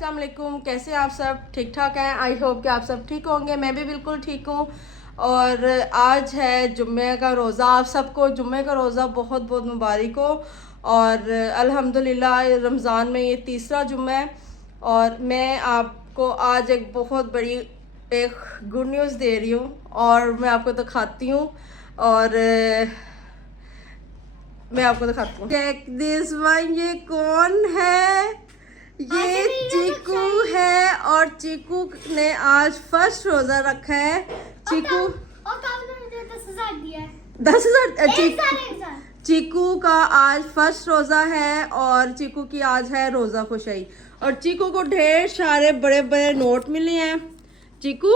अस्सलाम वालेकुम, कैसे आप सब? ठीक ठाक हैं? आई होप कि आप सब ठीक होंगे। मैं भी बिल्कुल ठीक हूँ। और आज है जुम्मे का रोज़ा। आप सबको जुम्मे का रोज़ा बहुत बहुत मुबारक हो। और अल्हम्दुलिल्लाह रमज़ान में ये तीसरा जुम्मा है। और मैं आपको आज एक बहुत बड़ी एक गुड न्यूज़ दे रही हूँ और मैं आपको दिखाती हूँ। और मैं आपको दिखाती हूँ। चेक दिस वन, ये कौन है? ये चीकू है और चीकू ने आज फर्स्ट रोजा रखा है। चीकू और 10,000 दिया है। 10,000 चीकू का आज फर्स्ट रोजा है और चीकू की आज है रोजा खुशाई। और चीकू को ढेर सारे बड़े बड़े नोट मिले हैं। चीकू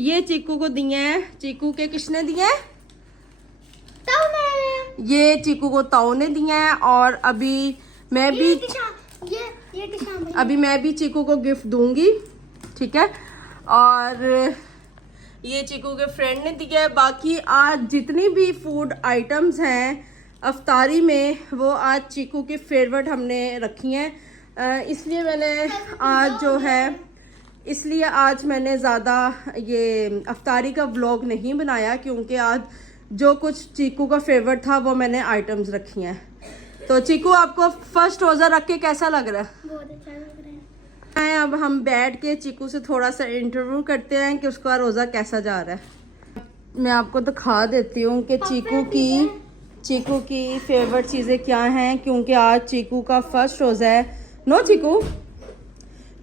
ये चीकू को दिए हैं। चीकू के किसने दिए हैं? ये चीकू को ताऊ ने दिए हैं। और अभी मैं भी अभी मैं भी चीकू को गिफ्ट दूंगी, ठीक है। और ये चीकू के फ्रेंड ने दिया है। बाकी आज जितनी भी फूड आइटम्स हैं अफ्तारी में वो आज चीकू की फेवरेट हमने रखी हैं। इसलिए मैंने आज जो है इसलिए आज मैंने ज़्यादा ये अफ्तारी का व्लॉग नहीं बनाया, क्योंकि आज जो कुछ चीकू का फेवरेट था वो मैंने आइटम्स रखी हैं। तो चीकू आपको फर्स्ट रोज़ा रख के कैसा लग रहा है? बहुत अच्छा लग रहा है। अब हम बैठ के चीकू से थोड़ा सा इंटरव्यू करते हैं कि उसका रोज़ा कैसा जा रहा है। मैं आपको दिखा देती हूँ कि चीकू की फेवरेट चीज़ें क्या हैं, क्योंकि आज चीकू का फर्स्ट रोज़ा है। नो चीकू,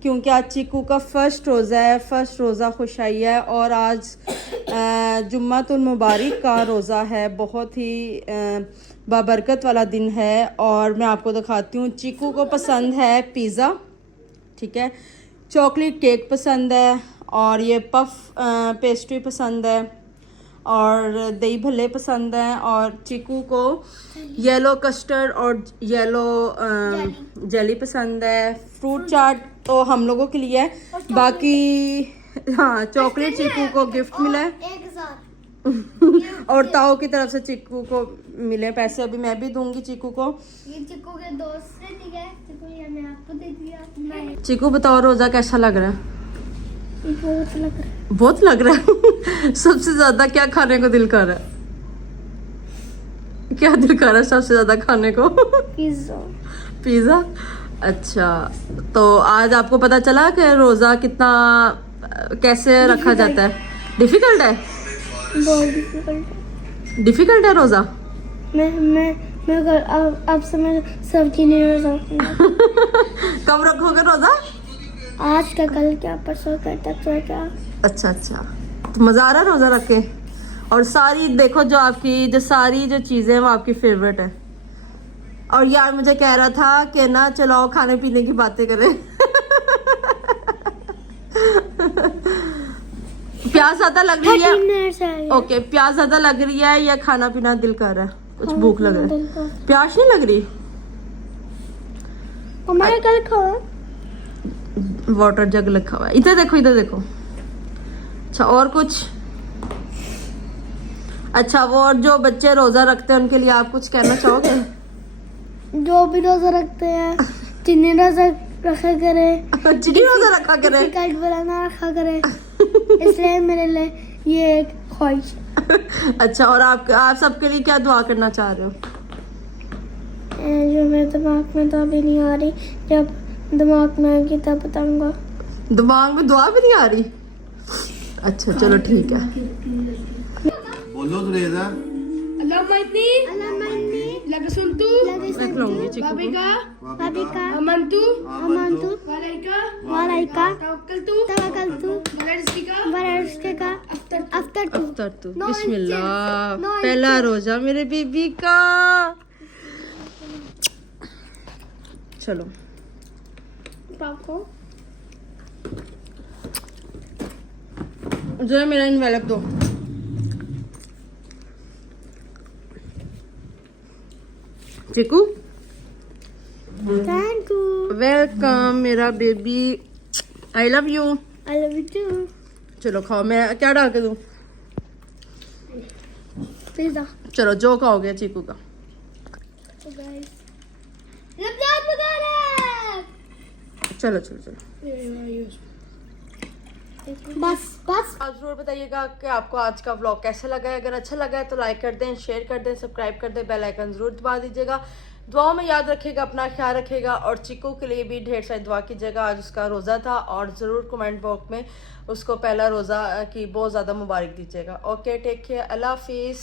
क्योंकि आज चीकू का फर्स्ट रोज़ा है, फर्स्ट रोज़ा खुशाई है। और आज जुम्मतुल मुबारक का रोज़ा है, बहुत ही बाबरकत वाला दिन है। और मैं आपको दिखाती हूँ। चीकू को पसंद है पिज़्ज़ा, ठीक है, चॉकलेट केक पसंद है, और ये पफ पेस्ट्री पसंद है, और दही भल्ले पसंद हैं। और चीकू को येलो कस्टर्ड और येलो जेली पसंद है। फ्रूट चाट तो हम लोगों के लिए है। बाकी हाँ, चॉकलेट चीकू को गिफ्ट मिला है 1,000 और ताऊ की तरफ से चीकू को मिले पैसे। अभी मैं भी दूंगी चीकू को। ये चिक्कू के दोस्त से दिया है। चिक्कू ये मैं आपको दे दिया। चीकू बताओ रोज़ा कैसा लग रहा है? बहुत लग रहा है। बहुत लग रहा है। सबसे ज्यादा क्या खाने को दिल कर रहा है? क्या दिल कर रहा है सबसे ज्यादा खाने को? पिज़्ज़ा। अच्छा, तो आज आपको पता चला कि रोज़ा कितना कैसे रखा जाता है? डिफिकल्ट है? बहुत डिफिकल्ट है रोज़ा? मैं अब से मैं सब्जी नहीं रखूंगा। कब रखोगे रोज़ा? आज का, कल क्या, परसों का, तक क्या। अच्छा, तो मज़ा आ रहा है रोज़ा रख के? और सारी देखो जो सारी चीज़ें हैं वो आपकी फेवरेट है। और यार मुझे कह रहा था कि ना चलो खाने पीने की बातें करें। प्यास ज़्यादा लग रही है? ओके, प्यास ज़्यादा लग रही है या खाना पीना दिल कर रहा है? कुछ भूख लग रहा है? प्यास नहीं लग रही? कल खाओ। वाटर जग लिखा हुआ है। इधर देखो, इधर देखो। अच्छा, और कुछ? अच्छा, वो और जो बच्चे रोज़ा रखते हैं उनके लिए आप कुछ कहना चाहोगे? जो भी रोजा रखते हैं चीनी रोजा रखा करे। चीनी रोज़ा रखा करे? डिफिकल्ट बनाना रखा करे। इसलिए मेरे लिए ये एक ख्वाहिश। अच्छा, और आप सबके लिए क्या दुआ करना चाह रहे हो? जो मेरे दिमाग में तो अभी नहीं आ रही, जब दिमाग में आएगी तब बताऊंगा। दिमाग में दुआ भी नहीं आ रही? अच्छा, चलो ठीक है। बोलो तो रेजा। रख लूंगी चीकू को। बाबिका अमंतु वालाइका तवक्कलतु वरज़क़ा अफ्तरतु। बिस्मिल्लाह। पहला रोजा मेरे बीबी का। चलो पापा जो है मेरा इनवेलप दो। Cheeku thank you. वेलकम मेरा baby. I love you. I love you too. चलो खाओ। मैं क्या डाल के दूं? पिज़्ज़ा। चलो जो खाओगे चीकू का। तो गाइस रमजान मुबारक। चलो चलो चलो। बस बस आप जरूर बताइएगा कि आपको आज का व्लॉग कैसा लगा है। अगर अच्छा लगा है तो लाइक कर दें, शेयर कर दें, सब्सक्राइब कर दें, बेल आइकन जरूर दबा दीजिएगा। दुआओं में याद रखिएगा, अपना ख्याल रखिएगा और चीकू के लिए भी ढेर सारी दुआ कीजिएगा। आज उसका रोज़ा था और ज़रूर कमेंट बॉक्स में उसको पहला रोज़ा की बहुत ज़्यादा मुबारक दीजिएगा। ओके, टेक केयर, अल्लाह हाफिज़।